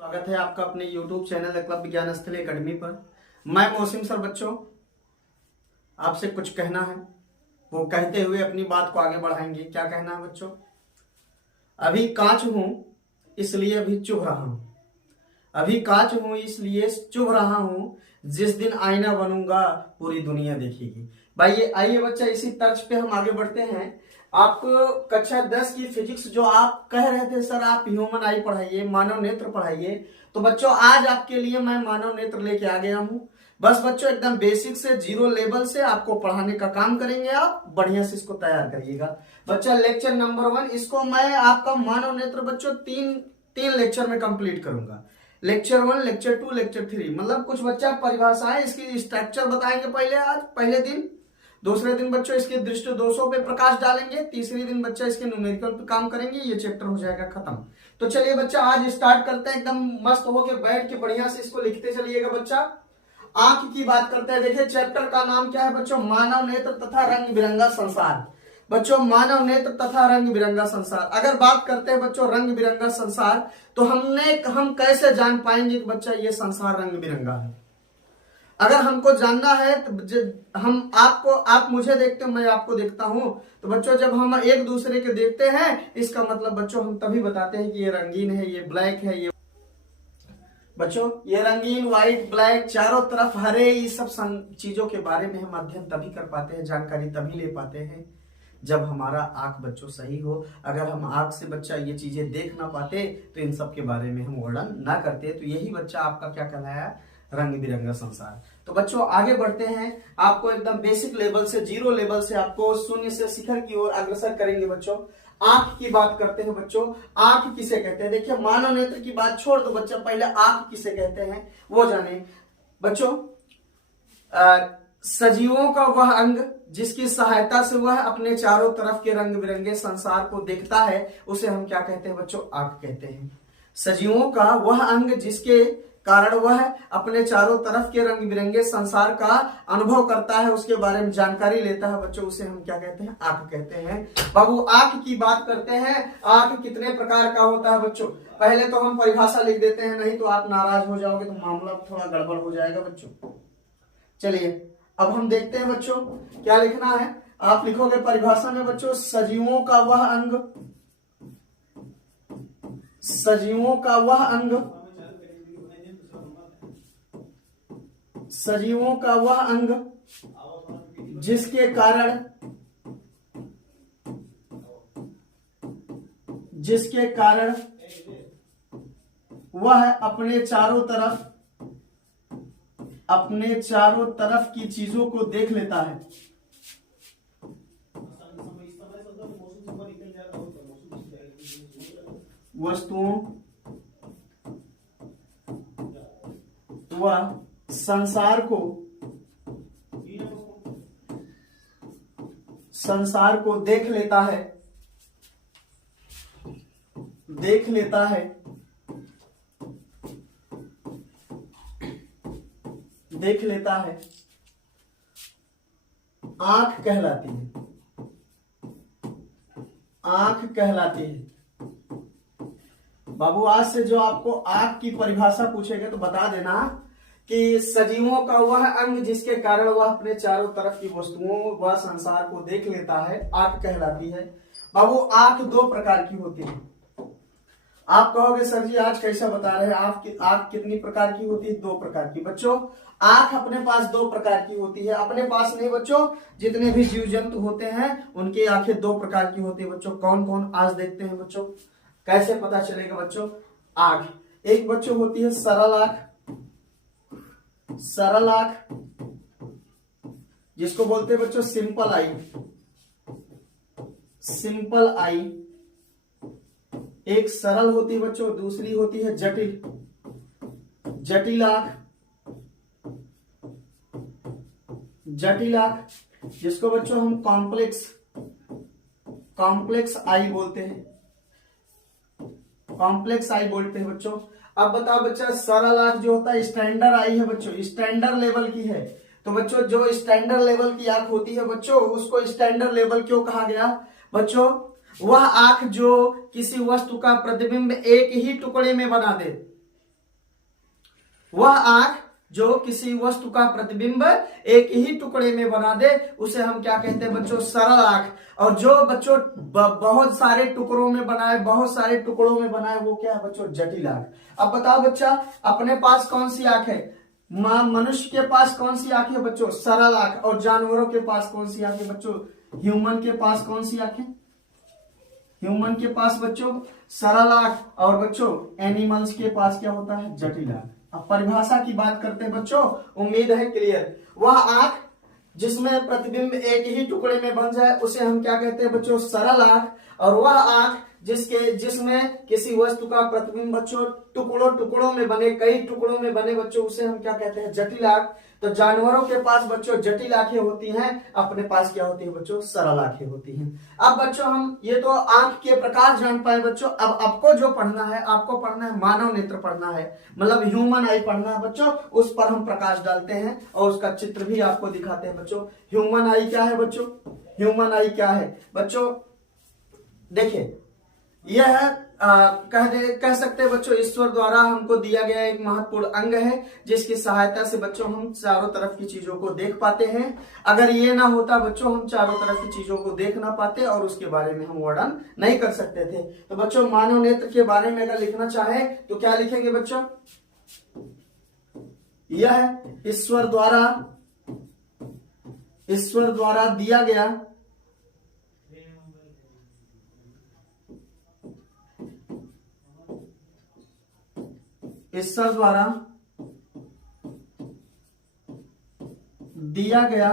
स्वागत है आपका अपने YouTube चैनल एकलव्य ज्ञान स्थली एकेडमी पर। मैं मौसिम सर बच्चों आपसे कुछ कहना है, वो कहते हुए अपनी बात को आगे बढ़ाएंगे। क्या कहना है बच्चों? अभी कांच हूं इसलिए अभी चुभ रहा हूं, अभी कांच हूं इसलिए चुभ रहा हूं, जिस दिन आईना बनूंगा पूरी दुनिया देखेगी। भाई ये आइए बच्चा, इसी तर्ज पे हम आगे बढ़ते हैं। आप कक्षा 10 की फिजिक्स जो आप कह रहे थे सर आप ह्यूमन आई पढ़ाइए, मानव नेत्र पढ़ाइए, तो बच्चों आज आपके लिए मैं मानव नेत्र लेके आ गया हूं। बस बच्चों एकदम बेसिक से जीरो लेवल से आपको पढ़ाने का काम करेंगे, आप बढ़िया से इसको तैयार करिएगा। बच्चा लेक्चर नंबर 1 इसको मैं आपका मानव नेत्र बच्चों तीन लेक्चर में कंप्लीट करूंगा। लेक्चर 1, लेक्चर 2, लेक्चर 3, मतलब कुछ बच्चा परिभाषाएं इसकी स्ट्रक्चर बताएंगे पहले दिन। दूसरे दिन बच्चों इसके दृष्टि दोषों पे प्रकाश डालेंगे। तीसरे दिन बच्चा इसके न्यूमेरिकल पे काम करेंगे। ये चैप्टर हो जाएगा खत्म। तो चलिए बच्चा आज स्टार्ट करते हैं। एकदम मस्त होके बैठ के बढ़िया से इसको लिखते चलिएगा बच्चा। आंख की बात करते हैं। देखिए चैप्टर का नाम क्या है बच्चों? मानव नेत्र तथा रंग बिरंगा संसार। बच्चों मानव नेत्र तथा रंग बिरंगा संसार। अगर बात करते हैं बच्चों रंग बिरंगा संसार, तो हम कैसे जान पाएंगे कि बच्चा ये संसार रंग बिरंगा है? अगर हमको जानना है तो आप मुझे देखते हो, मैं आपको देखता हूं, तो बच्चों जब हम एक दूसरे के देखते हैं इसका मतलब बच्चों हम तभी बताते हैं कि ये रंगीन है, ये ब्लैक है, ये बच्चों ये रंगीन व्हाइट ब्लैक चारों तरफ हरे, ये सब चीजों के बारे में हम अध्ययन तभी कर पाते हैं, जानकारी तभी ले पाते हैं जब हमारा आंख बच्चों सही हो। अगर हम आंख से बच्चा ये चीजें देख ना पाते तो इन सब के बारे में हम वर्णन ना करते। तो यही बच्चा आपका क्या कहलाया? रंग बिरंगा संसार। तो बच्चों आगे बढ़ते हैं। आपको एकदम बेसिक लेवल से, जीरो लेवल से आपको शून्य से शिखर की ओर अग्रसर करेंगे बच्चों। आंख की बात करते हैं बच्चों। आंख किसे कहते हैं? देखिए मानव नेत्र की बात छोड़ दो बच्चा, पहले आंख किसे कहते हैं वो जाने बच्चों। सजीवों का वह अंग जिसकी सहायता से वह अपने चारों तरफ के रंग बिरंगे संसार को देखता है, उसे हम क्या कहते हैं बच्चों? आंख कहते हैं। सजीवों का वह अंग जिसके कारण वह अपने चारों तरफ के रंग बिरंगे संसार का अनुभव करता है, उसके बारे में जानकारी लेता है बच्चों, उसे हम क्या कहते हैं? आंख कहते हैं। बाबू आंख की बात करते हैं। आंख कितने प्रकार का होता है बच्चों? पहले तो हम परिभाषा लिख देते हैं, नहीं तो आप नाराज हो जाओगे तो मामला थोड़ा गड़बड़ हो जाएगा बच्चों। चलिए अब हम देखते हैं बच्चों क्या लिखना है। आप लिखोगे परिभाषा में बच्चों, सजीवों का वह अंग, सजीवों का वह अंग, सजीवों का वह अंग जिसके कारण वह अपने चारों तरफ की चीजों को देख लेता है। वस्तुओं व संसार को देख लेता है, आंख कहलाती है। बाबू आज से जो आपको आंख की परिभाषा पूछेगा तो बता देना कि सजीवों का वह अंग जिसके कारण वह अपने चारों तरफ की वस्तुओं व संसार को देख लेता है, आंख कहलाती है। बाबू आंख दो प्रकार की होती है। आप कहोगे सर जी आज कैसा बता रहे हैं, आंख कितनी प्रकार की होती है? 2 प्रकार की बच्चों। आंख अपने पास 2 प्रकार की होती है। अपने पास नहीं बच्चों, जितने भी जीव जंतु होते हैं उनकी आंखें 2 प्रकार की होती है बच्चों। कौन कौन आज देखते हैं बच्चों, कैसे पता चलेगा बच्चों? आंख एक बच्चों होती है सरल आंख, सरल आंख जिसको बोलते हैं बच्चों सिंपल आई, सिंपल आई एक सरल होती है बच्चों। दूसरी होती है जटिल, जटिल आंख, जटिल आंख जिसको बच्चों हम कॉम्प्लेक्स आई बोलते हैं, कॉम्प्लेक्स आई बोलते हैं बच्चों। अब बताओ बच्चा सरल आंख जो होता है स्टैंडर्ड आई है बच्चों, स्टैंडर्ड लेवल की है। तो बच्चों जो स्टैंडर्ड लेवल की आंख होती है बच्चों, उसको स्टैंडर्ड लेवल क्यों कहा गया बच्चों? वह आंख जो किसी वस्तु का प्रतिबिंब एक ही टुकड़े में बना दे, वह आंख जो किसी वस्तु का प्रतिबिंब एक ही टुकड़े में बना दे उसे हम क्या कहते हैं बच्चों, सरल आंख। और जो बच्चों बहुत सारे टुकड़ों में बनाए, बहुत सारे टुकड़ों में बनाए, वो क्या है बच्चों, जटिल आंख। अब बताओ बच्चा, अपने पास कौन सी आंख है? मनुष्य के पास कौन सी आंख है बच्चों, सरल आंख। और जानवरों के पास कौन सी आंख है बच्चों, ह्यूमन के पास कौन सी आंख है? ह्यूमन के पास बच्चों सरल आंख, और बच्चों एनिमल्स के पास क्या होता है, जटिल आंख। अब परिभाषा की बात करते हैं बच्चों, उम्मीद है क्लियर। वह आंख जिसमें प्रतिबिंब एक ही टुकड़े में बन जाए उसे हम क्या कहते हैं बच्चों, सरल आंख। और वह आंख जिसमें किसी वस्तु का प्रतिबिंब बच्चों टुकड़ों में बने, कई टुकड़ों में बने बच्चों, उसे हम क्या कहते हैं, जटिल आंख। तो जानवरों के पास बच्चों जटिल आंखें होती हैं, अपने पास क्या होती है बच्चों, सरल आंखें होती हैं। अब बच्चों हम ये तो आंख के प्रकार जान पाए बच्चों। अब आपको जो पढ़ना है, आपको पढ़ना है मानव नेत्र पढ़ना है, मतलब ह्यूमन आई पढ़ना है बच्चों। उस पर हम प्रकाश डालते हैं और उसका चित्र भी आपको दिखाते हैं बच्चों। ह्यूमन आई क्या है बच्चों, ह्यूमन आई क्या है बच्चों, देखिए यह कह सकते हैं बच्चों, ईश्वर द्वारा हमको दिया गया एक महत्वपूर्ण अंग है जिसकी सहायता से बच्चों हम चारों तरफ की चीजों को देख पाते हैं। अगर ये ना होता बच्चों, हम चारों तरफ की चीजों को देख ना पाते और उसके बारे में हम वर्णन नहीं कर सकते थे। तो बच्चों मानव नेत्र के बारे में अगर लिखना चाहे तो क्या लिखेंगे बच्चों, यह ईश्वर द्वारा दिया गया ईश्वर द्वारा दिया गया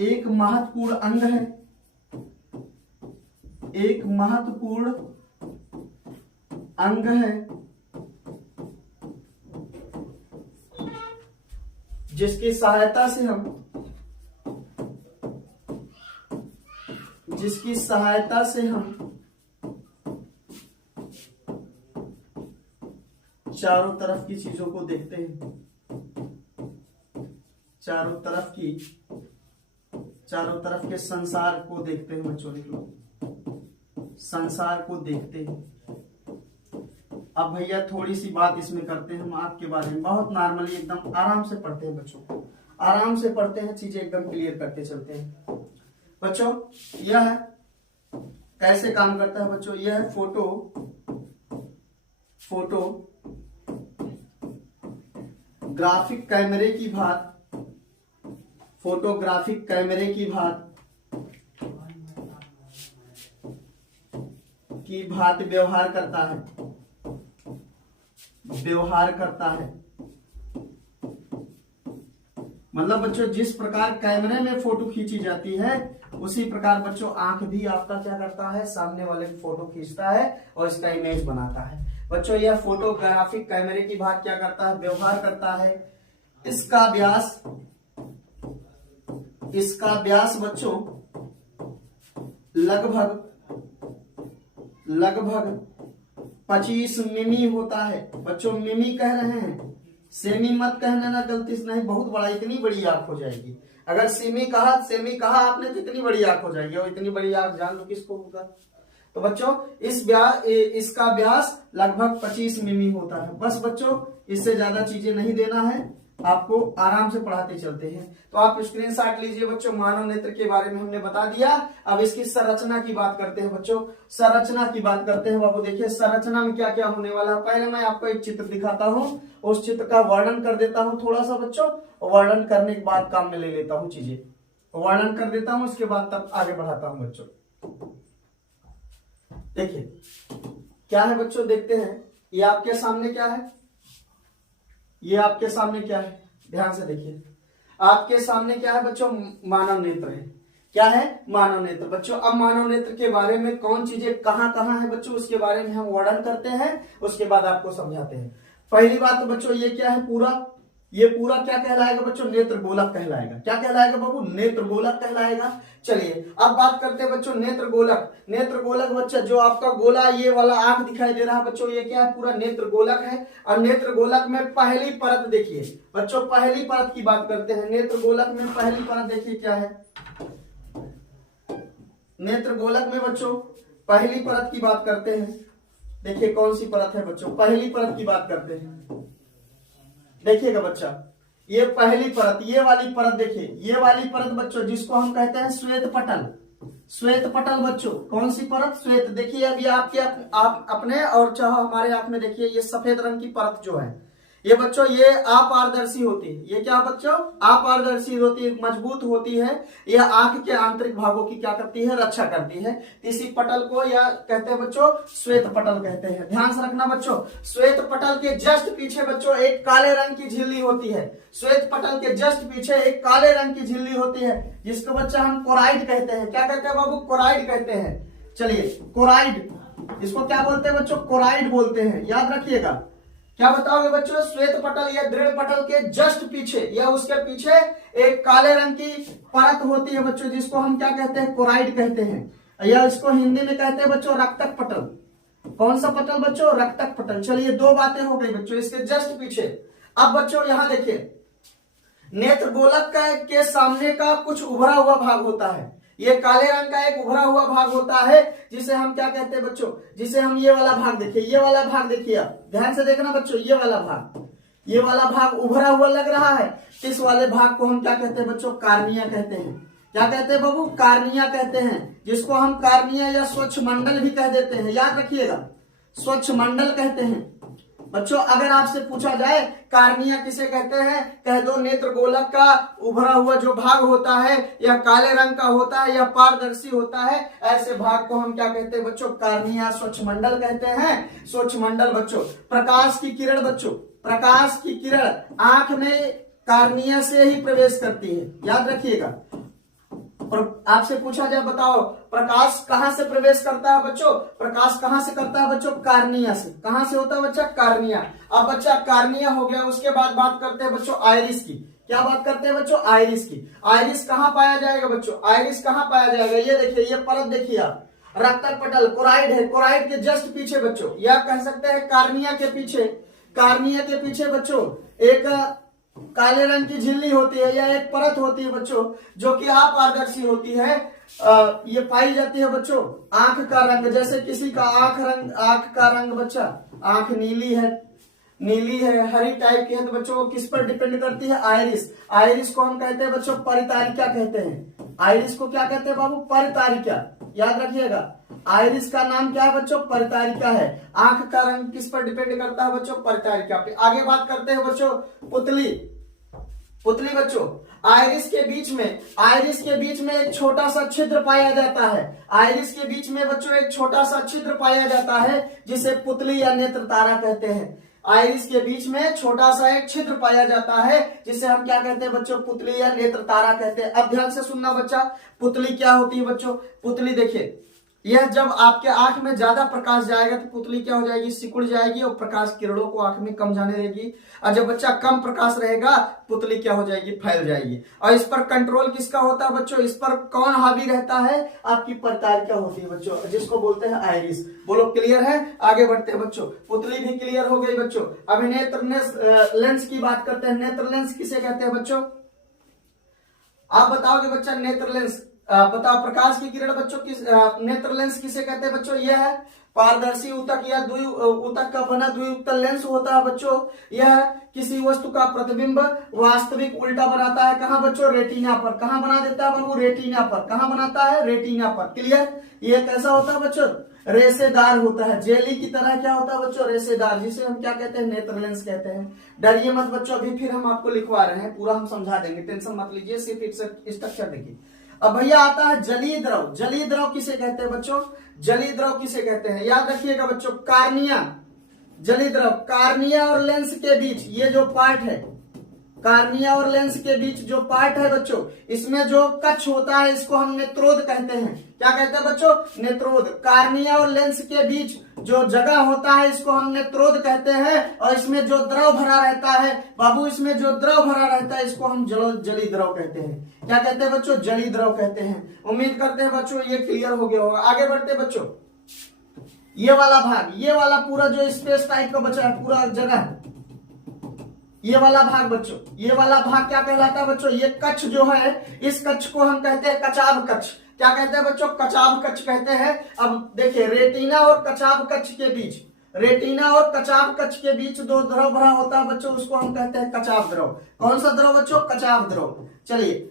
एक महत्वपूर्ण अंग है, एक महत्वपूर्ण अंग है जिसकी सहायता से हम चारों तरफ की चीजों को देखते हैं, चारों तरफ के संसार को देखते हैं बच्चों, लिख लो, संसार को देखते हैं। अब भैया थोड़ी सी बात इसमें करते हैं हम आपके बारे में, बहुत नॉर्मली एकदम आराम से पढ़ते हैं बच्चों, आराम से पढ़ते हैं, चीजें एकदम क्लियर करते चलते हैं बच्चों। यह कैसे काम करता है बच्चों, यह है फोटोग्राफिक कैमरे की भांति व्यवहार करता है। मतलब बच्चों जिस प्रकार कैमरे में फोटो खींची जाती है उसी प्रकार बच्चों आंख भी आपका क्या करता है, सामने वाले की फोटो खींचता है और इसका इमेज बनाता है। बच्चों यह फोटोग्राफिक कैमरे की भांति क्या करता है, व्यवहार करता है। इसका व्यास बच्चों लगभग 25 मिमी होता है। बच्चों मिमी कह रहे हैं, सेमी मत कहना ना गलती से, नहीं बहुत बड़ा, इतनी बड़ी आंख हो जाएगी। अगर सेमी कहा आपने तो इतनी बड़ी आंख हो जाएगी, और इतनी बड़ी आंख जान लो किसको होगा। तो बच्चों इसका व्यास लगभग 25 मिमी होता है। बस बच्चों इससे ज्यादा चीजें नहीं देना है, आपको आराम से पढ़ाते चलते हैं। तो आप स्क्रीनशॉट लीजिए बच्चों, मानव नेत्र के बारे में हमने बता दिया। अब इसकी संरचना की बात करते हैं बच्चों, संरचना की बात करते हैं बाबू। देखिए संरचना में क्या क्या होने वाला है। पहले मैं आपको एक चित्र दिखाता हूं, उस चित्र का वर्णन कर देता हूं थोड़ा सा बच्चों, वर्णन करने के बाद काम में ले लेता हूं, चीजें वर्णन कर देता हूं, उसके बाद तब आगे बढ़ाता हूं बच्चों। देखिए क्या है बच्चों, देखते हैं। ये आपके सामने क्या है, ये आपके सामने क्या है, ध्यान से देखिए। आपके सामने क्या है बच्चों, मानव नेत्र है। क्या है, मानव नेत्र। बच्चों अब मानव नेत्र के बारे में कौन चीजें कहां कहां है बच्चों, उसके बारे में हम वर्णन करते हैं, उसके बाद आपको समझाते हैं। पहली बात तो बच्चों ये क्या है, ये पूरा क्या कहलाएगा बच्चों, नेत्र गोलक कहलाएगा। क्या कहलाएगा बाबू, नेत्र गोलक कहलाएगा। चलिए अब बात करते हैं बच्चों नेत्र गोलक। नेत्र गोलक बच्चा जो आपका गोला ये वाला आंख दिखाई दे रहा है बच्चों, ये क्या है, पूरा नेत्र गोलक है। और नेत्र गोलक में पहली परत देखिए बच्चों, पहली परत की बात करते हैं। नेत्र गोलक में पहली परत देखिए क्या है, नेत्र गोलक में बच्चों पहली परत की बात करते हैं। देखिए कौन सी परत है बच्चों, पहली परत की बात करते हैं। देखिएगा बच्चा, ये पहली परत, ये वाली परत देखिए, ये वाली परत बच्चों जिसको हम कहते हैं श्वेत पटल। श्वेत पटल बच्चों, कौन सी परत, श्वेत। देखिए अभी आपके आप अपने और चाहे हमारे आंख में देखिए, ये सफेद रंग की परत जो है ये बच्चों ये अपारदर्शी होती है। ये क्या बच्चों, अपारदर्शी होती है, मजबूत होती है। यह आंख के आंतरिक भागों की क्या करती है, रक्षा करती है। इसी पटल को या कहते हैं बच्चों श्वेत पटल कहते हैं। ध्यान से रखना बच्चों, श्वेत पटल के जस्ट पीछे बच्चों एक काले रंग की झिल्ली होती है। श्वेत पटल के जस्ट पीछे एक काले रंग की झिल्ली होती है, जिसको बच्चा हम कोराइड कहते हैं। क्या कहते हैं बाबू, कोराइड कहते हैं। चलिए कोराइड, इसको क्या बोलते हैं बच्चों, कोराइड बोलते हैं, याद रखिएगा। क्या बताओगे बच्चों, श्वेत पटल या दृढ़ पटल के जस्ट पीछे या उसके पीछे एक काले रंग की परत होती है बच्चों, जिसको हम क्या कहते हैं, कोराइड कहते हैं, या इसको हिंदी में कहते हैं बच्चों रक्तक पटल। कौन सा पटल बच्चों, रक्तक पटल। चलिए दो बातें हो गई बच्चों इसके जस्ट पीछे। अब बच्चों यहां देखिए, नेत्र गोलक के सामने का कुछ उभरा हुआ भाग होता है। ये काले रंग का एक उभरा हुआ भाग होता है, जिसे हम क्या कहते हैं बच्चों, जिसे हम ये वाला भाग देखिए, ये वाला भाग देखिए, आप ध्यान से देखना बच्चों, ये वाला भाग, ये वाला भाग उभरा हुआ लग रहा है। इस वाले भाग को हम क्या कहते हैं बच्चों, कार्निया कहते हैं। क्या कहते हैं बाबू, कार्निया कहते हैं, जिसको हम कार्निया या स्वच्छ मंडल भी कह देते हैं। याद रखिएगा, स्वच्छ मंडल कहते हैं बच्चों। अगर आपसे पूछा जाए कार्निया किसे कहते हैं, कह दो नेत्र गोलक का उभरा हुआ जो भाग होता है, या काले रंग का होता है, या पारदर्शी होता है, ऐसे भाग को हम क्या कहते हैं बच्चों, कार्निया, स्वच्छ मंडल कहते हैं। स्वच्छ मंडल बच्चों, प्रकाश की किरण बच्चों, प्रकाश की किरण आंख में कार्निया से ही प्रवेश करती है, याद रखिएगा। आपसे पूछा जाए बताओ प्रकाश कहां से प्रवेश करता है बच्चों, प्रकाश कहां से करता है बच्चों, कार्निया से। कहां से होता है बच्चा, कार्निया। अब बच्चा कार्निया हो गया, उसके बाद बात करते हैं बच्चों आइरिस की। क्या बात करते हैं बच्चों, आइरिस की। आइरिस कहां पाया जाएगा बच्चों, आइरिस कहां पाया जाएगा, ये देखिए, ये परत देखिए आप, रक्तक पटल कोराइड है, कोराइड के जस्ट पीछे बच्चों, या कह सकते हैं कार्निया के पीछे, कार्निया के पीछे बच्चों एक काले रंग की झिल्ली होती है, या एक परत होती है बच्चों, जो कि अपारदर्शी होती है। ये पाई जाती है बच्चों आंख का रंग, जैसे किसी का आंख का रंग बच्चा, आंख नीली है, हरी टाइप की है, तो बच्चों वो किस पर डिपेंड करती है, आइरिस। आइरिस को हम कहते हैं बच्चों परितारिका कहते हैं। आइरिस को क्या कहते हैं बाबू, परितारिका, याद रखिएगा। आइरिस का नाम क्या है बच्चों, परितारिका है। आंख का रंग किस पर डिपेंड करता है बच्चों, परितारिका पे। आगे बात करते हैं बच्चों पुतली। पुतली बच्चों, आइरिस के बीच में एक छोटा सा छिद्र पाया जाता है। आइरिस के बीच में बच्चों एक छोटा सा छिद्र पाया जाता है, जिसे पुतली या नेत्र तारा कहते हैं। आइरिस के बीच में छोटा सा एक छिद्र पाया जाता है, जिसे हम क्या कहते हैं बच्चों, पुतली या नेत्र तारा कहते हैं। अब ध्यान से सुनना बच्चा, पुतली क्या होती है बच्चों, पुतली देखिए, यह जब आपके आंख में ज्यादा प्रकाश जाएगा तो पुतली क्या हो जाएगी, सिकुड़ जाएगी, और प्रकाश किरणों को आंख में कम जाने देगी। और जब बच्चा कम प्रकाश रहेगा, पुतली क्या हो जाएगी, फैल जाएगी। और इस पर कंट्रोल किसका होता है बच्चों, इस पर कौन हावी रहता है, आपकी परितारिका होती है बच्चों, जिसको बोलते हैं आइरिस। बोलो क्लियर है, आगे बढ़ते हैं बच्चों। पुतली भी क्लियर हो गई बच्चों। अब नेत्र लेंस की बात करते हैं। नेत्र लेंस किसे कहते हैं बच्चों, आप बताओगे बच्चा, नेत्र लेंस बताओ, प्रकाश की किरण बच्चों किस, नेत्र लेंस किसे कहते हैं बच्चों, यह है पारदर्शी ऊतक या ऊतक का बना द्विउत्तल लेंस होता है बच्चों। यह किसी वस्तु का प्रतिबिंब वास्तविक उल्टा बनाता है, कहां बच्चों, रेटिना पर। कहां बना देता है बाबू, रेटिना पर। कहां बनाता है, रेटिना पर। क्लियर। यह कैसा होता है बच्चों, रेशेदार होता है, जेली की तरह। क्या होता है बच्चों, रेशेदार, जिसे हम क्या कहते हैं, नेत्र लेंस कहते हैं। डरिए मत बच्चों, अभी फिर हम आपको लिखवा रहे हैं, पूरा हम समझा देंगे, टेंशन मत लीजिए, सिर्फ स्ट्रक्चर देखिए। अब भैया आता है जलीय द्रव। जलीय द्रव किसे कहते हैं बच्चों, जलीय द्रव किसे कहते हैं, याद रखिएगा बच्चों, कार्निया। जलीय द्रव, कार्निया और लेंस के बीच ये जो पार्ट है, कार्निया और लेंस के बीच जो पार्ट है बच्चों, इसमें जो कक्ष होता है, इसको हम नेत्रोद कहते हैं। क्या कहते हैं बच्चों, नेत्रोद। कार्निया और लेंस के बीच जो जगह होता है, इसको हम नेत्रोद कहते हैं। और इसमें जो द्रव भरा रहता है बाबू, इसमें जो द्रव भरा रहता है, इसको हम जलीय द्रव कहते हैं। क्या कहते हैं बच्चों, जलीय द्रव कहते हैं। उम्मीद करते हैं बच्चों ये क्लियर हो गया होगा। आगे बढ़ते बच्चों, ये वाला भाग, ये वाला पूरा जो स्पेस टाइप का बचा है, पूरा जगह, ये वाला भाग बच्चों, ये वाला भाग क्या कहलाता है बच्चों, ये कक्ष जो है, इस कक्ष को हम कहते हैं कचाभ कक्ष। क्या कहते हैं बच्चों, कचाभ कक्ष कहते हैं। अब देखिए, रेटिना और कचाभ कक्ष के बीच, रेटिना और कचाव कच्छ के बीच दो द्रव भरा होता है बच्चों, उसको हम कहते हैं कचाव द्रव। कौन सा द्रव बच्चों? कचाव द्रव। चलिए,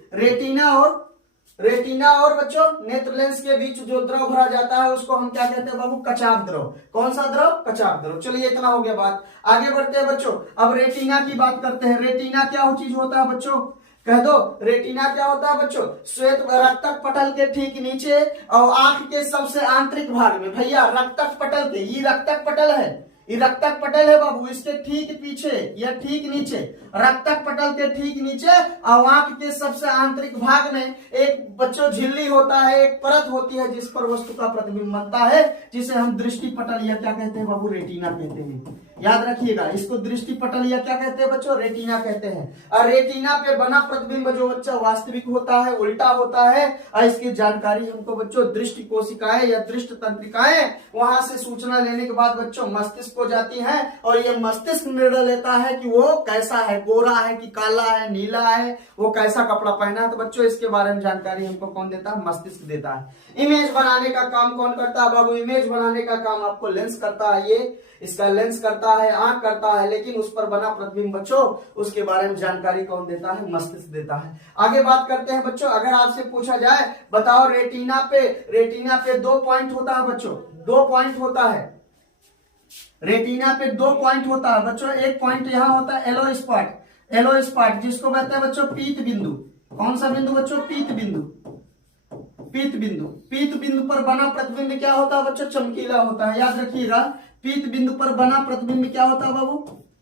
रेटिना और बच्चों नेत्र लेंस के बीच जो द्रव भरा जाता है उसको हम क्या कहते हैं बाबू? कचाव द्रव। कौन सा द्रव? कचाव द्रव। चलिए, इतना हो गया बात, आगे बढ़ते हैं बच्चों। अब रेटिना की बात करते हैं। रेटिना क्या चीज होता है बच्चों? कह दो, रेटिना क्या होता है बच्चों? श्वेत रक्तक पटल के ठीक नीचे और आंख के सबसे आंतरिक भाग में। भैया रक्तक पटल के, ये रक्तक पटल है, ये रक्तक पटल है बाबू, इसके ठीक पीछे या ठीक नीचे, रक्तक पटल के ठीक नीचे और आंख के सबसे आंतरिक भाग में एक बच्चों झिल्ली होता है, एक परत होती है जिस पर वस्तु का प्रतिबिंब बनता है, जिसे हम दृष्टि पटल या क्या कहते हैं बाबू? रेटिना कहते हैं। याद रखिएगा, इसको दृष्टि पटल या क्या कहते हैं बच्चों? रेटिना कहते हैं। और रेटिना पे बना प्रतिबिंब जो बच्चा वास्तविक होता है, उल्टा होता है, और इसकी जानकारी हमको बच्चों दृष्टि कोशिकाएं या दृष्टि तंत्रिकाएं वहां से सूचना लेने के बाद बच्चों मस्तिष्क को जाती है, और ये मस्तिष्क निर्णय लेता है कि वो कैसा है, गोरा है कि काला है, नीला है, वो कैसा कपड़ा पहना है। तो बच्चों इसके बारे में जानकारी हमको कौन देता है? मस्तिष्क देता है। इमेज बनाने का काम कौन करता है बाबू? इमेज बनाने का काम आपको लेंस करता है, ये इसका लेंस करता है, आंख करता है, लेकिन उस पर बना प्रतिबिंब बच्चों उसके बारे में जानकारी कौन देता है? मस्तिष्क देता है। आगे बात करते हैं बच्चों। अगर आपसे पूछा जाए, बताओ रेटिना पे 2 पॉइंट होता है बच्चों, 2 पॉइंट होता है। रेटिना पे 2 पॉइंट होता है बच्चों। एक पॉइंट यहाँ होता है एलो स्पॉट, जिसको कहते हैं बच्चों पीत बिंदु। कौन सा बिंदु बच्चों? पीत बिंदु। पीत बिंदु पर बना प्रतिबिंब क्या होता है बच्चों? चमकीला होता है। याद रखिएगा, पीत बिंदु पर बना प्रतिबिंब क्या होता है बाबू?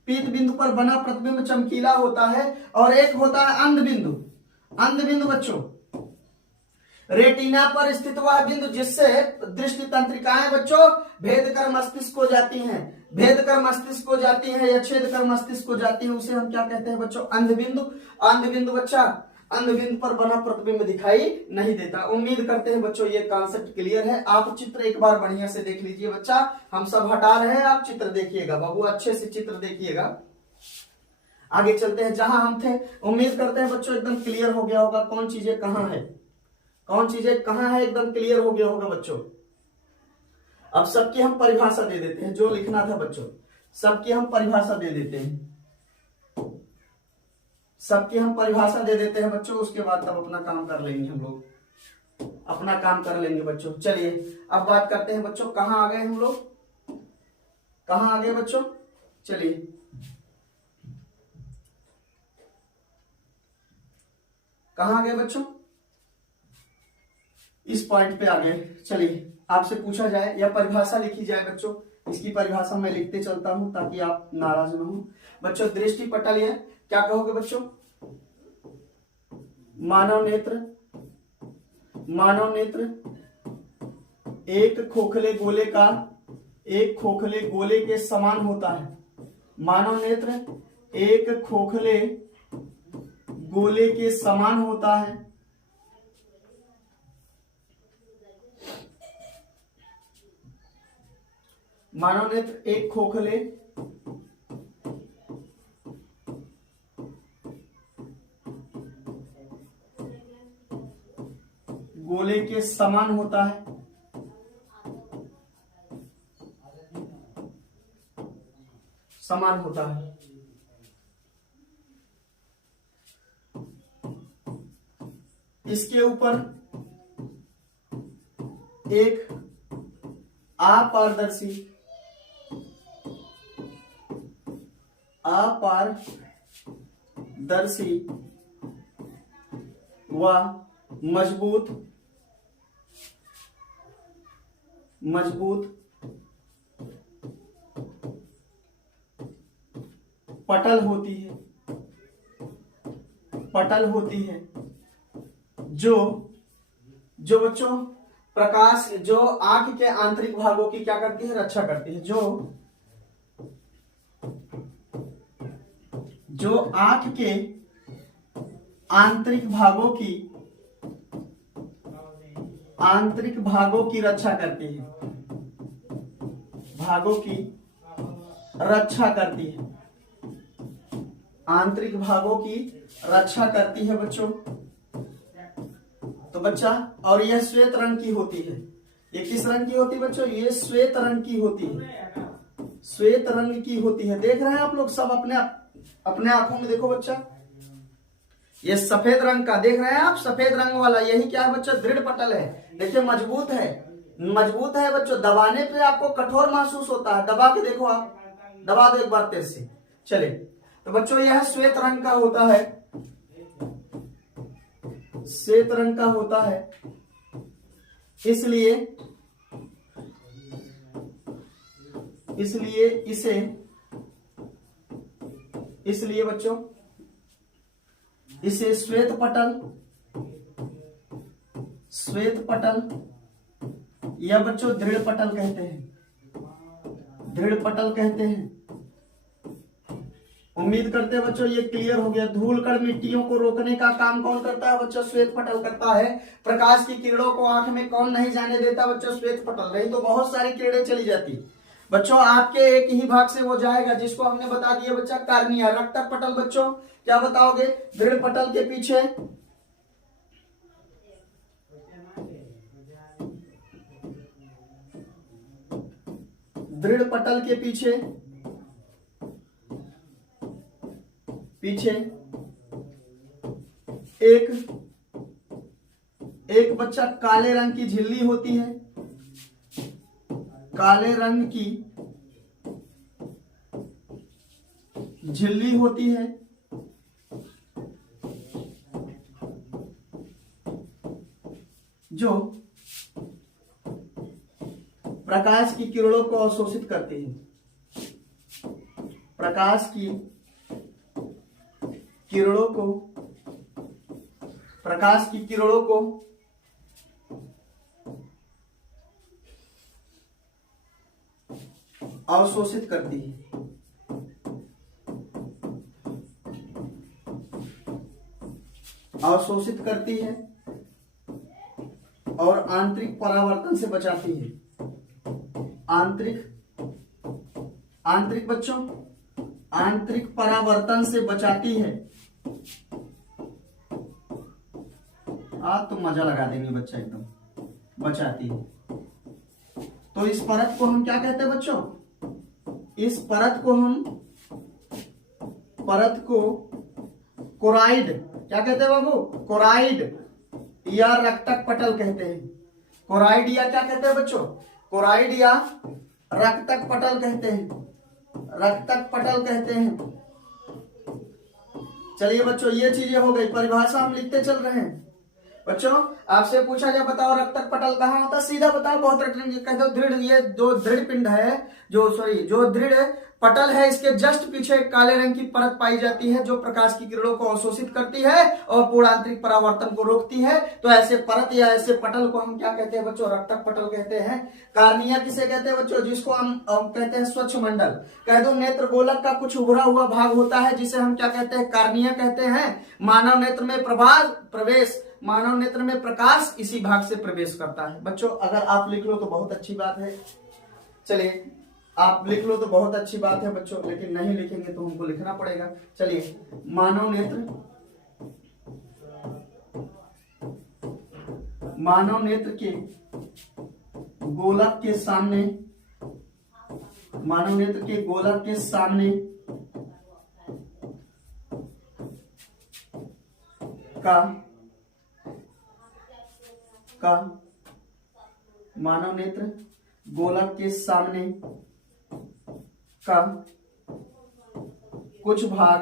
पीत बिंदु पर बना प्रतिबिंब चमकीला होता है। और एक होता है अंध बिंदु बच्चों, रेटिना पर स्थित वह बिंदु जिससे दृष्टि तंत्रिकाएं बच्चों भेद कर मस्तिष्क को जाती हैं, या छेद कर मस्तिष्क को जाती है, उसे हम क्या कहते हैं बच्चों? अंध बिंदु बच्चा, अंध बिंदु पर बना प्रतिबिंब दिखाई नहीं देता। उम्मीद करते हैं बच्चों ये कॉन्सेप्ट क्लियर है। आप चित्र एक बार बढ़िया से देख लीजिए बच्चा, हम सब हटा रहे हैं, आप चित्र देखिएगा बाबू, अच्छे से चित्र देखिएगा। आगे चलते हैं जहां हम थे। उम्मीद करते हैं बच्चों एकदम क्लियर हो गया होगा कौन चीजें कहां है, एकदम क्लियर हो गया होगा बच्चों। अब सबकी हम परिभाषा दे देते हैं, जो लिखना था बच्चों सबकी हम परिभाषा दे देते हैं, बच्चों। उसके बाद तब अपना काम कर लेंगे, हम लोग अपना काम कर लेंगे बच्चों। चलिए अब बात करते हैं बच्चों, कहां आ गए हम लोग, कहां आ गए बच्चों? चलिए कहां आ गए बच्चों? इस पॉइंट पे आ गए। चलिए आपसे पूछा जाए या परिभाषा लिखी जाए बच्चों, इसकी परिभाषा मैं लिखते चलता हूं ताकि आप नाराज न हो बच्चों। दृष्टि पटल है, क्या कहोगे बच्चों? मानव नेत्र एक खोखले गोले के समान होता है। मानव नेत्र एक खोखले गोले के समान होता है। मानव नेत्र एक खोखले गोले के समान होता है। इसके ऊपर एक अपारदर्शी व मजबूत पटल होती है जो बच्चों प्रकाश जो आंख के आंतरिक भागों की क्या करती है? रक्षा करती है। जो आंख के आंतरिक भागों की रक्षा करती है, आंतरिक भागों की रक्षा करती है बच्चों। तो बच्चा, और यह श्वेत रंग की होती है। ये किस रंग की होती है बच्चों? ये श्वेत रंग की होती है। श्वेत रंग की होती है। देख रहे हैं आप लोग सब अपने अपने आंखों में देखो बच्चा, ये सफेद रंग का देख रहे हैं आप, सफेद रंग वाला, यही क्या है बच्चा, दृढ़ पटल है। देखिए मजबूत है, मजबूत है बच्चों, दबाने पे आपको कठोर महसूस होता है। दबा के देखो आप, दबा दो एक बार तेज से। चलिए तो बच्चों यह श्वेत रंग का होता है, श्वेत रंग का होता है, इसलिए इसलिए बच्चों इसे श्वेत पटल या बच्चों दृढ़ पटल कहते हैं, दृढ़ पटल कहते हैं। उम्मीद करते हैं बच्चों ये क्लियर हो गया। धूल कण मिट्टियों को रोकने का काम कौन करता है बच्चों, श्वेत पटल करता है। प्रकाश की किरणों को आंख में कौन नहीं जाने देता बच्चों, श्वेत पटल। नहीं तो बहुत सारी किरणें चली जाती बच्चों, आपके एक ही भाग से वो जाएगा जिसको हमने बता दिया बच्चा कार्निया। रक्तक पटल बच्चों क्या बताओगे, दृढ़ पटल के पीछे दृढ़ पटल के पीछे एक बच्चा काले रंग की झिल्ली होती है, काले रंग की झिल्ली होती है, जो प्रकाश की किरणों को अवशोषित करती है। प्रकाश की किरणों को अवशोषित करती है। अवशोषित करती है और आंतरिक परावर्तन से बचाती है। आंतरिक बच्चों, आंतरिक परावर्तन से बचाती है। आप तो मजा लगा देंगे बच्चा, एकदम बचाती है। तो इस परत को हम क्या कहते हैं बच्चों, इस परत को कोराइड क्या कहते हैं बाबू, कोराइड या रक्तक पटल कहते हैं। कोराइड या क्या कहते हैं बच्चों, कोराइड या रक्तक पटल कहते हैं, रक्तक पटल कहते हैं। चलिए बच्चों ये चीजें हो गई, परिभाषा हम लिखते चल रहे हैं। बच्चों आपसे पूछा जाए बताओ रक्तक पटल कहाँ होता है, सीधा बताओ, बहुत रटने कहते हो। दृढ़, ये दो दृढ़ पिंड है, जो दृढ़ पटल है, इसके जस्ट पीछे एक काले रंग की परत पाई जाती है जो प्रकाश की किरणों को अवशोषित करती है और पूर्ण आंतरिक परावर्तन को रोकती है। तो ऐसे परत या ऐसे पटल को हम क्या कहते हैं बच्चों, रक्तक पटल कहते हैं। कार्निया किसे कहते हैं बच्चों, जिसको हम कहते हैं स्वच्छ मंडल। कह दो नेत्र गोलक का कुछ उभरा हुआ भाग होता है जिसे हम क्या कहते हैं, कार्निया कहते हैं। मानव नेत्र में प्रवेश, मानव नेत्र में प्रकाश इसी भाग से प्रवेश करता है। बच्चों अगर आप लिख लो तो बहुत अच्छी बात है। चलिए आप लिख लो तो बहुत अच्छी बात है बच्चों, लेकिन नहीं लिखेंगे तो हमको लिखना पड़ेगा। चलिए मानव नेत्र के गोलक के सामने, मानव नेत्र के गोलक के सामने का मानव नेत्र गोलक के सामने का कुछ भाग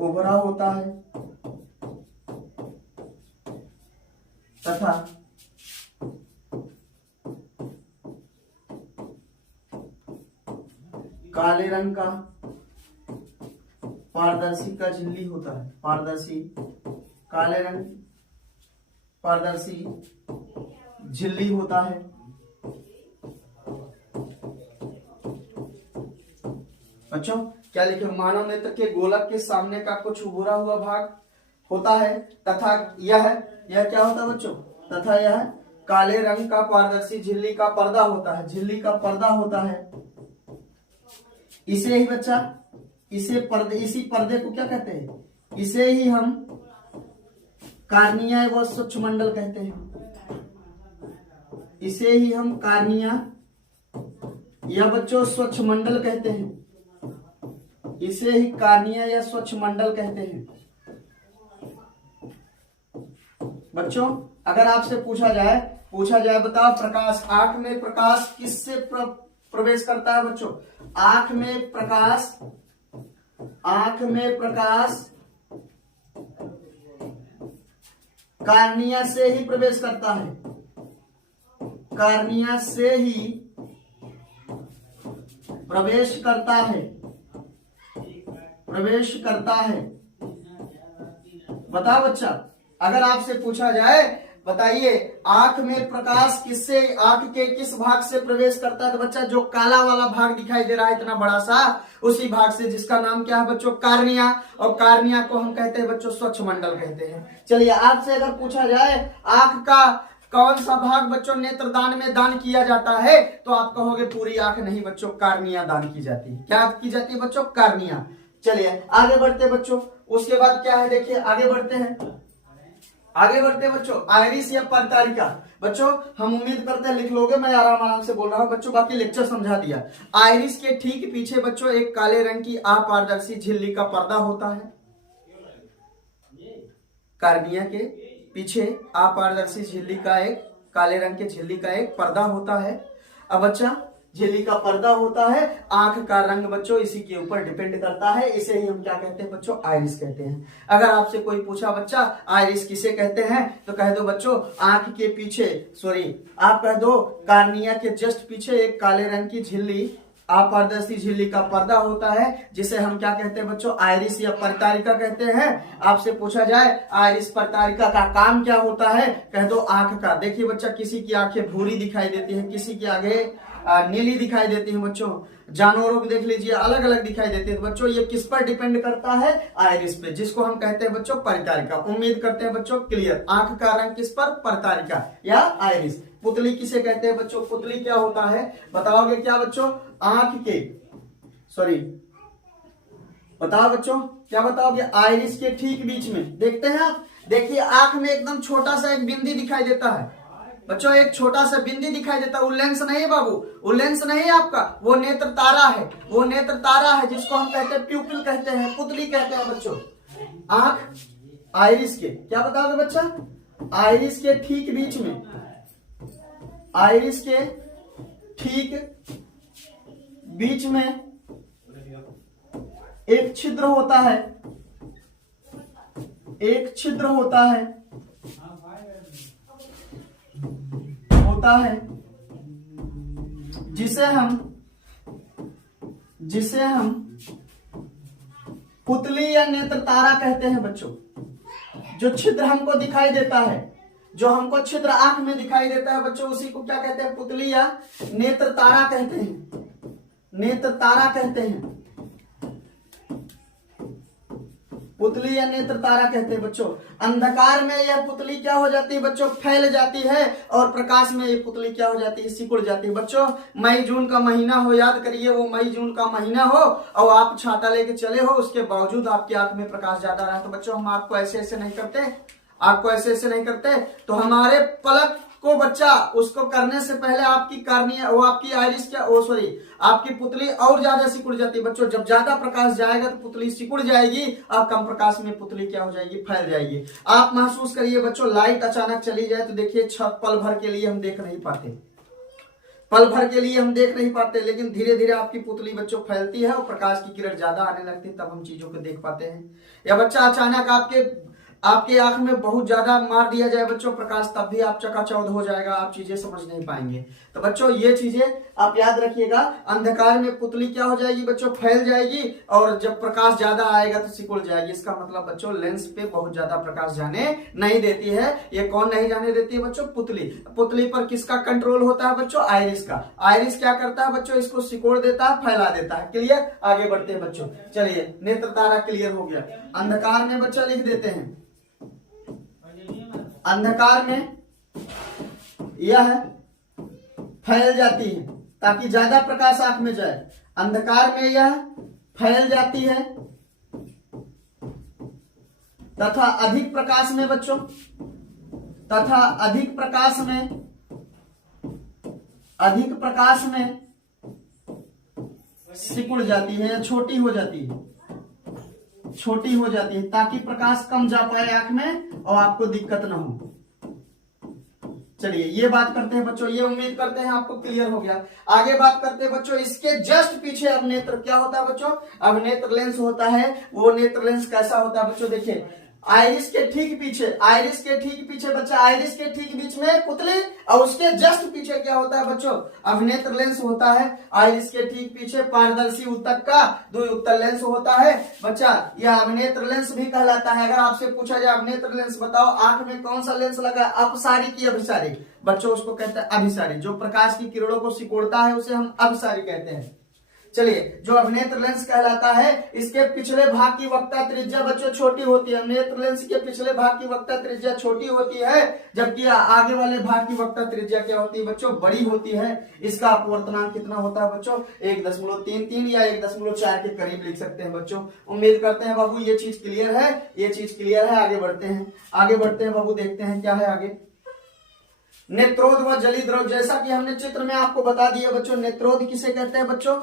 उभरा होता है तथा काले रंग का पारदर्शी का झिल्ली होता है। पारदर्शी, काले रंग पारदर्शी झिल्ली होता है। बच्चों क्या लिखे, मानव नेत्र के गोलक के सामने का कुछ उभरा हुआ भाग होता है तथा यह क्या होता है बच्चों, तथा यह काले रंग का पारदर्शी झिल्ली का पर्दा होता है, झिल्ली का पर्दा होता है। इसे ही बच्चा, इसी पर्दे को क्या कहते हैं, इसे ही हम कार्निया व स्वच्छ मंडल कहते हैं। इसे ही हम कार्निया या बच्चों स्वच्छ मंडल कहते हैं। इसे ही कार्निया या स्वच्छ मंडल कहते हैं। बच्चों अगर आपसे पूछा जाए बताओ प्रकाश, आंख में प्रकाश किससे प्रवेश करता है बच्चों? आंख में प्रकाश कार्निया से ही प्रवेश करता है। कार्निया से ही प्रवेश करता है। बताओ बच्चा, अगर आपसे पूछा जाए बताइए आंख में प्रकाश आंख के किस भाग से प्रवेश करता है, तो बच्चा जो काला वाला भाग दिखाई दे रहा है इतना बड़ा सा, उसी भाग से, जिसका नाम क्या है बच्चों? कार्निया। और कार्निया को हम कहते हैं बच्चों स्वच्छ मंडल कहते हैं। चलिए आपसे अगर पूछा जाए आंख का कौन सा भाग बच्चों नेत्रदान में दान किया जाता है, तो आप कहोगे पूरी आंख नहीं बच्चों, कार्निया दान की जाती है। क्या की जाती है बच्चों? कार्निया। चलिए आगे बढ़ते बच्चों, उसके बाद क्या है देखिए, आगे बढ़ते बच्चों, आइरिस या परतारिका। बच्चों हम उम्मीद करते हैं लिख लोगे, मैं आराम से बोल रहा हूं बच्चों, बाकी लेक्चर समझा दिया। आइरिस के ठीक पीछे बच्चों एक काले रंग की अपारदर्शी झिल्ली का पर्दा होता है। कार्निया के पीछे अपारदर्शी झिल्ली का एक काले रंग के झिल्ली का एक पर्दा होता है। अब बच्चा झिल्ली का पर्दा होता है, आंख का रंग बच्चों इसी के ऊपर डिपेंड करता है। इसे ही हम क्या कहते हैं बच्चों? आइरिस कहते हैं। अगर आपसे कोई पूछा बच्चा आइरिस किसे कहते हैं, तो कह दो बच्चों आंख के पीछे, आप कह दो कार्निया के जस्ट पीछे एक काले रंग की झिल्ली, अपारदर्शी झिल्ली का पर्दा होता है, जिसे हम क्या कहते हैं बच्चों? आइरिस या परतारिका कहते हैं। आपसे पूछा जाए आइरिस परतारिका का काम क्या होता है, कह दो आंख का। देखिए बच्चा किसी की आंखें भूरी दिखाई देती है, किसी की आगे नीली दिखाई देती है बच्चों, जानवरों को देख लीजिए अलग अलग दिखाई देती है। तो बच्चों ये किस पर डिपेंड करता है? आइरिस पे, जिसको हम कहते हैं बच्चों परतारिका। उम्मीद करते हैं बच्चों क्लियर। आंख का रंग किस पर? परतारिका या आइरिस। पुतली किसे कहते हैं बच्चों? पुतली क्या होता है बताओगे क्या बच्चों? आंख के बताओ बच्चों क्या बताओगे? आइरिस के ठीक बीच में देखते हैं आप, देखिए आंख में एकदम छोटा सा एक बिंदी दिखाई देता है बच्चों, एक छोटा सा बिंदी दिखाई देता है। वो लेंस नहीं है बाबू, वो लेंस नहीं है आपका, वो नेत्र तारा है। वो नेत्र तारा है जिसको हम कहते हैं प्यूपिल कहते हैं, पुतली कहते हैं बच्चों। आंख आइरिस के क्या बताओगे बच्चा? आइरिस के ठीक बीच में, आइरिस के ठीक बीच में एक छिद्र होता है, जिसे हम पुतली या नेत्र तारा कहते हैं बच्चों। जो छिद्र हमको दिखाई देता है, जो हमको छिद्र आंख में दिखाई देता है बच्चों, उसी को क्या कहते हैं? पुतली या नेत्र तारा कहते हैं। पुतली या नेत्र तारा कहते हैं बच्चों। अंधकार में यह पुतली क्या हो जाती है बच्चों? फैल जाती है, और प्रकाश में यह पुतली क्या हो जाती है? सिकुड़ जाती है बच्चों। मई जून का महीना हो, याद करिए वो मई जून का महीना हो और आप छाता लेके चले हो, उसके बावजूद आपकी आंख में प्रकाश ज्यादा रहा, तो बच्चों हम आपको ऐसे नहीं करते, तो हमारे पलक को बच्चा उसको करने से पहले आपकी कार्निया, वो आपकी आइरिस आपकी पुतली और ज्यादा सिकुड़ जाती है बच्चों। जब ज्यादा प्रकाश जाएगा तो पुतली सिकुड़ जाएगी, और कम प्रकाश में पुतली क्या हो जाएगी? फैल जाएगी। आप महसूस करिए बच्चों, लाइट अचानक चली जाए तो देखिए छत पल भर के लिए हम देख नहीं पाते, लेकिन धीरे धीरे आपकी पुतली बच्चों फैलती है और प्रकाश की किरण ज्यादा आने लगती है, तब हम चीजों को देख पाते हैं। या बच्चा अचानक आपके आंख में बहुत ज्यादा मार दिया जाए बच्चों प्रकाश, तब भी आप चकाचौंध हो जाएगा, आप चीजें समझ नहीं पाएंगे। तो बच्चों ये चीजें आप याद रखिएगा। अंधकार में पुतली क्या हो जाएगी बच्चों? फैल जाएगी, और जब प्रकाश ज्यादा आएगा तो सिकुड़ जाएगी। इसका मतलब बच्चों लेंस पे बहुत ज्यादा प्रकाश जाने नहीं देती है। ये कौन नहीं जाने देती है बच्चों? पुतली। पुतली पर किसका कंट्रोल होता है बच्चों? आइरिस का। आइरिस क्या करता है बच्चों? इसको सिकोड़ देता है, फैला देता है। क्लियर? आगे बढ़ते हैं बच्चों। चलिए नेत्र तारा क्लियर हो गया। अंधकार में बच्चा लिख देते हैं, अंधकार में यह फैल जाती है ताकि ज्यादा प्रकाश आंख में जाए। अंधकार में यह फैल जाती है तथा अधिक प्रकाश में बच्चों, अधिक प्रकाश में सिकुड़ जाती है या छोटी हो जाती है, छोटी हो जाती है, ताकि प्रकाश कम जा पाए आंख में और आपको दिक्कत ना हो। चलिए ये बात करते हैं बच्चों, ये उम्मीद करते हैं आपको क्लियर हो गया। आगे बात करते हैं बच्चों, इसके जस्ट पीछे अब नेत्र क्या होता है बच्चों, अब नेत्र लेंस होता है। वो नेत्र लेंस कैसा होता है बच्चों, देखिए आइरिस के ठीक पीछे, आइरिस के ठीक पीछे बच्चा, आइरिस के ठीक बीच में पुतली और उसके जस्ट पीछे क्या होता है बच्चों, अवनेत्र लेंस होता है। आइरिस के ठीक पीछे पारदर्शी उत्तक का द्विउत्तल लेंस होता है बच्चा, यह अवनेत्र लेंस भी कहलाता है। अगर आपसे पूछा जाए अवनेत्र लेंस बताओ आंख में कौन सा लेंस लगा, अपसारी की अभिसारी, बच्चों उसको कहते हैं अभिसारी। जो प्रकाश की किरणों को सिकोड़ता है उसे हम अभिसारी कहते हैं। चलिए जो अवनेत्र लेंस कहलाता है, इसके पिछले भाग की वक्ता त्रिज्या बच्चों छोटी होती है। अवनेत्र लेंस के पिछले भाग की वक्ता त्रिज्या छोटी होती है, जबकि आगे वाले भाग की वक्ता त्रिज्या क्या होती है बच्चों, बड़ी होती है। इसका अपवर्तनांक कितना होता है बच्चों, 1.33 या 1.4 के करीब लिख सकते हैं बच्चों। उम्मीद करते हैं बाबू ये चीज क्लियर है, ये चीज क्लियर है। आगे बढ़ते हैं, आगे बढ़ते हैं बाबू, देखते हैं क्या है आगे। नेत्रोध व जलीद्रव, जैसा कि हमने चित्र में आपको बता दिया बच्चों, नेत्रोध किसे कहते हैं बच्चों,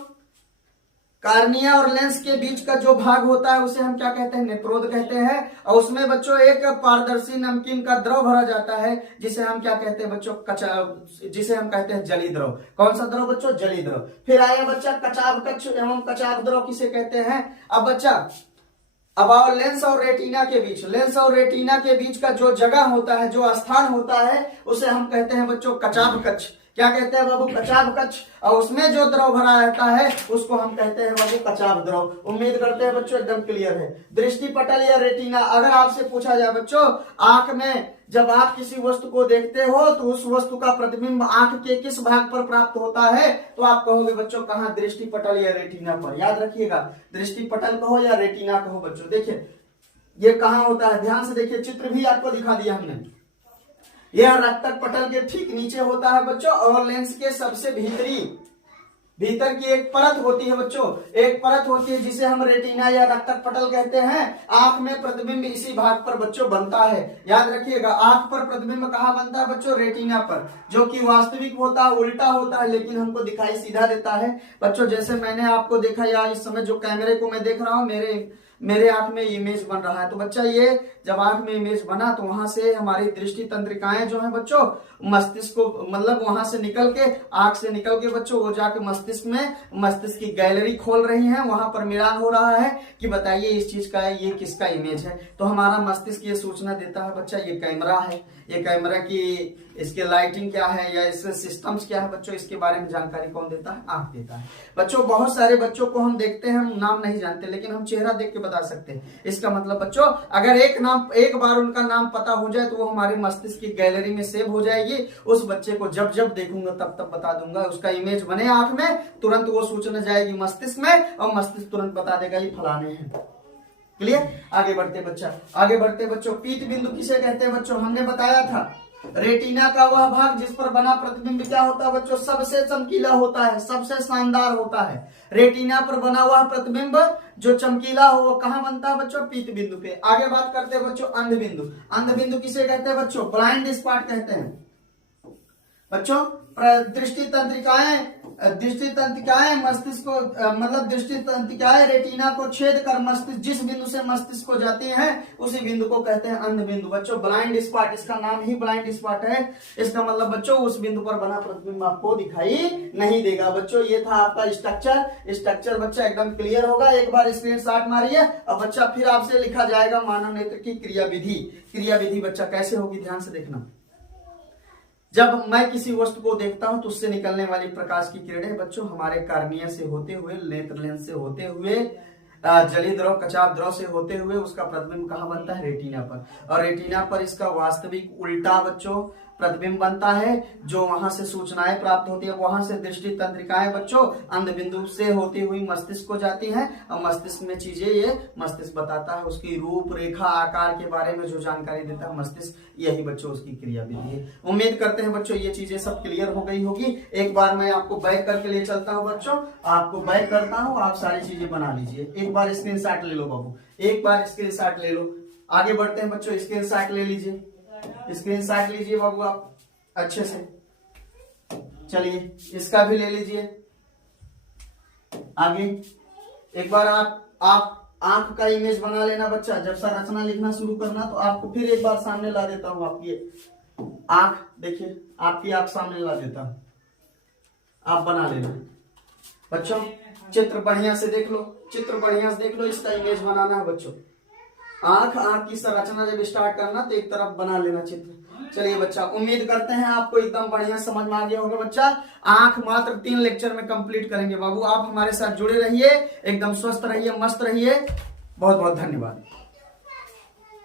कार्निया और लेंस के बीच का जो भाग होता है उसे हम क्या कहते हैं, नेत्रोध कहते हैं। और उसमें बच्चों एक पारदर्शी नमकीन का द्रव भरा जाता है, जिसे हम क्या कहते हैं बच्चों, जिसे हम कहते हैं जली द्रव। कौन सा द्रव बच्चों, जली द्रव। फिर आया बच्चा कचाभ कक्ष एवं कचाभ द्रव किसे कहते हैं। अब बच्चा अब आओ लेंस और रेटिना के बीच, लेंस और रेटिना के बीच का जो जगह होता है, जो स्थान होता है, उसे हम कहते हैं बच्चों कचाभ कक्ष। क्या कहते हैं बाबू, कचाभ कक्ष। और उसमें जो द्रव भरा रहता है उसको हम कहते हैं बाबू कचाभ द्रव। उम्मीद करते हैं बच्चों एकदम क्लियर है। दृष्टि पटल या रेटिना, अगर आपसे पूछा जाए बच्चों, आंख में जब आप किसी वस्तु को देखते हो तो उस वस्तु का प्रतिबिंब आंख के किस भाग पर प्राप्त होता है, तो आप कहोगे बच्चों कहाँ, दृष्टि पटल या रेटिना पर। याद रखिएगा, दृष्टि पटल कहो या रेटिना कहो बच्चों। देखिए ये कहाँ होता है, ध्यान से देखिए, चित्र भी आपको दिखा दिया हमने। यह रक्तक पटल के ठीक नीचे होता है बच्चों, और लेंस के सबसे भीतर की एक परत होती है बच्चों, एक परत होती है जिसे हम रेटिना या रक्तक पटल कहते हैं। आंख में प्रतिबिंब इसी भाग पर बच्चों बनता है। याद रखिएगा, आंख पर प्रतिबिंब कहाँ बनता है बच्चों, रेटिना पर, जो कि वास्तविक होता है, उल्टा होता है, लेकिन हमको दिखाई सीधा देता है बच्चों। जैसे मैंने आपको देखा, या इस समय जो कैमरे को मैं देख रहा हूं, मेरे आंख में इमेज बन रहा है। तो बच्चा ये जब आंख में इमेज बना तो वहां से हमारी दृष्टि तंत्रिकाएं जो है बच्चों, मस्तिष्क को मतलब वहां से निकल के, आंख से निकल के बच्चों वो जाके मस्तिष्क में, मस्तिष्क की गैलरी खोल रही है। वहां पर मिलान हो रहा है कि बताइए इस चीज का है, ये किसका इमेज है। तो हमारा मस्तिष्क ये सूचना देता है बच्चा ये कैमरा है, ये कैमरा की इसके लाइटिंग क्या है या इसके सिस्टम्स क्या है बच्चों, इसके बारे में जानकारी कौन देता है, आंख देता है बच्चों। बहुत सारे बच्चों को हम देखते हैं, हम नाम नहीं जानते, लेकिन हम चेहरा देख के बता सकते हैं। इसका मतलब बच्चों अगर एक बार उनका नाम पता हो जाए तो वो हमारे मस्तिष्क की गैलरी में सेव हो जाएगी। उस बच्चे को जब जब देखूंगा तब तब बता दूंगा, उसका इमेज बने आंख में, तुरंत वो सूचना जाएगी मस्तिष्क में और मस्तिष्क तुरंत बता देगा ये फलाने हैं। क्लियर। आगे बढ़ते बच्चा, आगे बढ़ते बच्चों। पीत बिंदु किसे कहते हैं बच्चों, हमने बताया था रेटिना का वह भाग जिस पर बना प्रतिबिंब क्या होता है बच्चों, सबसे चमकीला होता है, सबसे शानदार होता है। रेटिना पर बना हुआ प्रतिबिंब जो चमकीला हो वो कहां बनता है बच्चों, पीत बिंदु पे। आगे बात करते हैं बच्चों अंध बिंदु। अंध बिंदु किसे कहते हैं बच्चों, ब्लाइंड स्पॉट कहते हैं बच्चों। दृष्टि तंत्रिकाएं मस्तिष्क को मतलब दृष्टि तंत्रिकाएं रेटिना को छेद कर मस्तिष्क, जिस बिंदु से मस्तिष्क को जाती हैं उसी बिंदु को कहते हैं अंध बिंदु बच्चों। ब्लाइंड स्पॉट, इसका नाम ही ब्लाइंड स्पॉट है। इसका मतलब बच्चों उस बिंदु पर बना प्रतिबिंब आपको दिखाई नहीं देगा बच्चों। ये था आपका स्ट्रक्चर बच्चा एकदम क्लियर होगा। एक बार स्क्रीनशॉट मारिए और बच्चा फिर आपसे लिखा जाएगा मानव नेत्र की क्रियाविधि बच्चा कैसे होगी, ध्यान से देखना। जब मैं किसी वस्तु को देखता हूं तो उससे निकलने वाली प्रकाश की किरणें बच्चों हमारे कार्निया से होते हुए, नेत्र लेंस से होते हुए, जली द्रव कचाभ द्रव से होते हुए उसका प्रतिबिंब कहां बनता है, रेटिना पर। और रेटिना पर इसका वास्तविक उल्टा बच्चों प्रतिबिंब बनता है। जो वहां से सूचनाएं प्राप्त होती है, वहां से दृष्टि तंत्रिकाएं बच्चों अंध बिंदु से होती हुई मस्तिष्क को जाती हैं और मस्तिष्क में चीजें ये मस्तिष्क बताता है, उसकी रूप रेखा आकार के बारे में जो जानकारी देता है मस्तिष्क, यही बच्चों उसकी क्रियाविधि है। उम्मीद करते हैं बच्चों ये चीजें सब क्लियर हो गई होगी। एक बार मैं आपको बैक करके ले चलता हूँ बच्चों, आपको बैक करता हूँ, आप सारी चीजें बना लीजिए। एक बार स्क्रीनशॉट ले लो बाबू, एक बार स्क्रीनशॉट ले लो। आगे बढ़ते हैं बच्चों, स्क्रीनशॉट ले लीजिए, स्क्रीनशॉट लीजिए बाबू आप अच्छे से। चलिए इसका भी ले लीजिए। आगे एक बार आप आंख का इमेज बना लेना बच्चा। जब संरचना लिखना शुरू करना तो आपको फिर एक बार सामने ला देता हूं। आपकी आंख देखिए, आपकी आंख सामने ला देता हूं, आप बना लेना बच्चों। चित्र बढ़िया से देख लो, चित्र बढ़िया से देख लो, इसका इमेज बनाना है बच्चों। आंख की संरचना जब स्टार्ट करना तो एक तरफ बना लेना चित्र। चलिए बच्चा, उम्मीद करते हैं आपको एकदम बढ़िया समझ में आ गया होगा बच्चा। आंख मात्र 3 लेक्चर में कंप्लीट करेंगे बाबू। आप हमारे साथ जुड़े रहिए, एकदम स्वस्थ रहिए, मस्त रहिए। बहुत बहुत धन्यवाद।